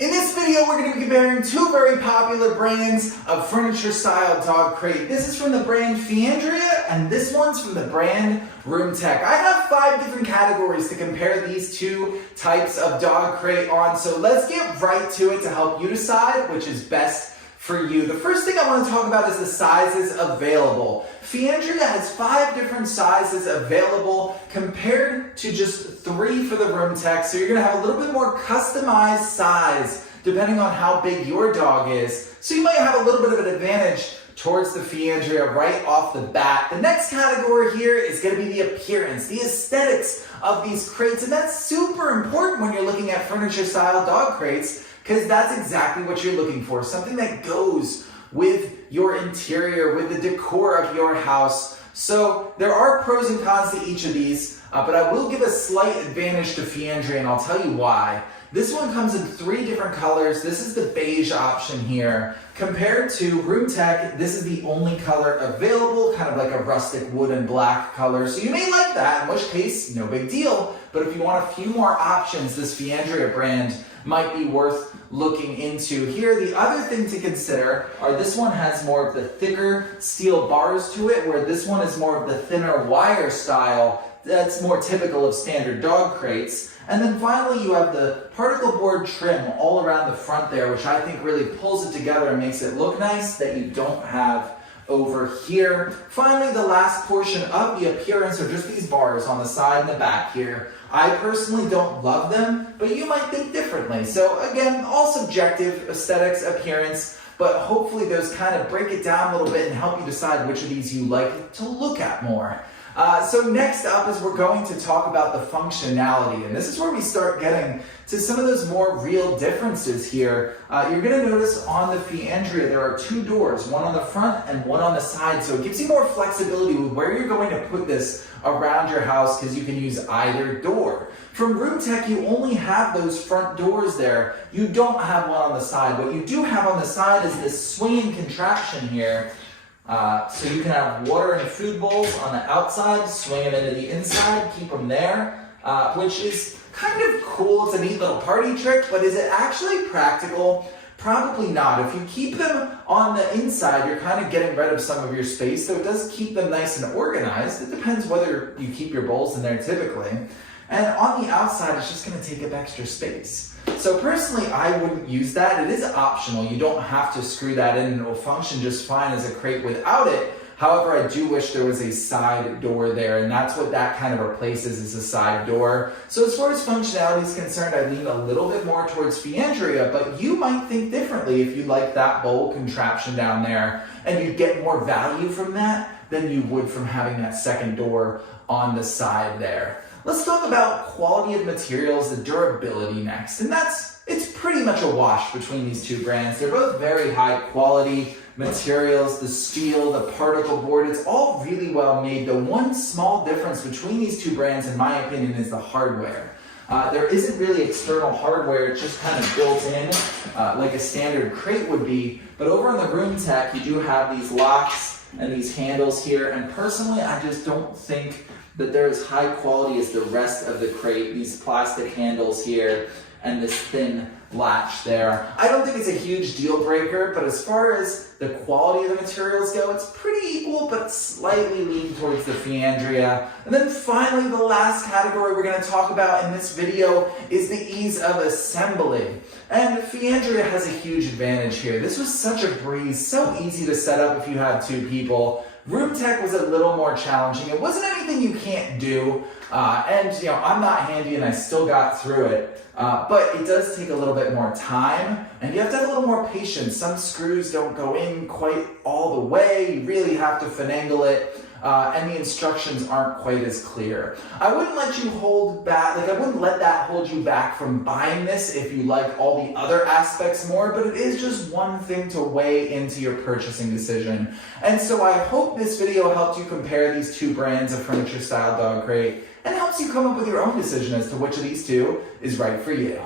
In this video, we're going to be comparing two very popular brands of furniture-style dog crate. This is from the brand Feandrea, and this one's from the brand ROOMTEC. I have 5 different categories to compare these two types of dog crate on, so let's get right to it to help you decide which is best for you. The first thing I want to talk about is the sizes available. Feandrea has 5 different sizes available compared to just 3 for the ROOMTEC, so you're going to have a little bit more customized size depending on how big your dog is. So you might have a little bit of an advantage towards the Feandrea right off the bat. The next category here is going to be the appearance, the aesthetics of these crates, and that's super important when you're looking at furniture-style dog crates, because that's exactly what you're looking for, something that goes with your interior, with the decor of your house. So there are pros and cons to each of these, but I will give a slight advantage to Feandrea, and I'll tell you why. This one comes in 3 different colors. This is the beige option here. Compared to ROOMTEC, this is the only color available, kind of like a rustic wood and black color. So you may like that, in which case, no big deal. But if you want a few more options, this Feandrea brand might be worth looking into. Here, the other thing to consider are this one has more of the thicker steel bars to it, where this one is more of the thinner wire style that's more typical of standard dog crates. And then finally, you have the particle board trim all around the front there, which I think really pulls it together and makes it look nice that you don't have over here. Finally, the last portion of the appearance are just these bars on the side and the back here. I personally don't love them, but you might think differently. So again, all subjective, aesthetics, appearance, but hopefully those kind of break it down a little bit and help you decide which of these you like to look at more. So next up is we're going to talk about the functionality, and this is where we start getting to some of those more real differences here. You're going to notice on the Feandrea there are 2 doors, one on the front and one on the side, so it gives you more flexibility with where you're going to put this around your house because you can use either door. From ROOMTEC, you only have those front doors there. You don't have one on the side. What you do have on the side is this swinging contraption here. So you can have water and food bowls on the outside, swing them into the inside, keep them there, which is kind of cool. It's a neat little party trick, but is it actually practical? Probably not. If you keep them on the inside, you're kind of getting rid of some of your space, so it does keep them nice and organized. It depends whether you keep your bowls in there typically. And on the outside, it's just going to take up extra space. So personally, I wouldn't use that. It is optional. You don't have to screw that in, and it will function just fine as a crate without it. However, I do wish there was a side door there, and that's what that kind of replaces, is a side door. So as far as functionality is concerned, I lean a little bit more towards Feandrea, but you might think differently if you like that bowl contraption down there, and you'd get more value from that than you would from having that second door on the side there. Let's talk about quality of materials, the durability next, and it's pretty much a wash between these two brands. They're both very high quality materials, the steel, the particle board, it's all really well made. The one small difference between these two brands, in my opinion, is the hardware. There isn't really external hardware, it's just kind of built in like a standard crate would be, but over on the ROOMTEC, you do have these locks and these handles here, and personally, I just don't think that they're as high quality as the rest of the crate, these plastic handles here and this thin latch there. I don't think it's a huge deal breaker, but as far as the quality of the materials go, it's pretty equal, but slightly lean towards the Feandrea. And then finally, the last category we're going to talk about in this video is the ease of assembly. And Feandrea has a huge advantage here. This was such a breeze, so easy to set up if you had 2 people. ROOMTEC was a little more challenging. It wasn't anything you can't do, and I'm not handy and I still got through it, but it does take a little bit more time, and you have to have a little more patience. Some screws don't go in quite all the way. You really have to finagle it, and the instructions aren't quite as clear. I wouldn't let you hold back, I wouldn't let that hold you back from buying this if you like all the other aspects more, but it is just one thing to weigh into your purchasing decision. And so I hope this video helped you compare these 2 brands of furniture style dog crate and helps you come up with your own decision as to which of these 2 is right for you.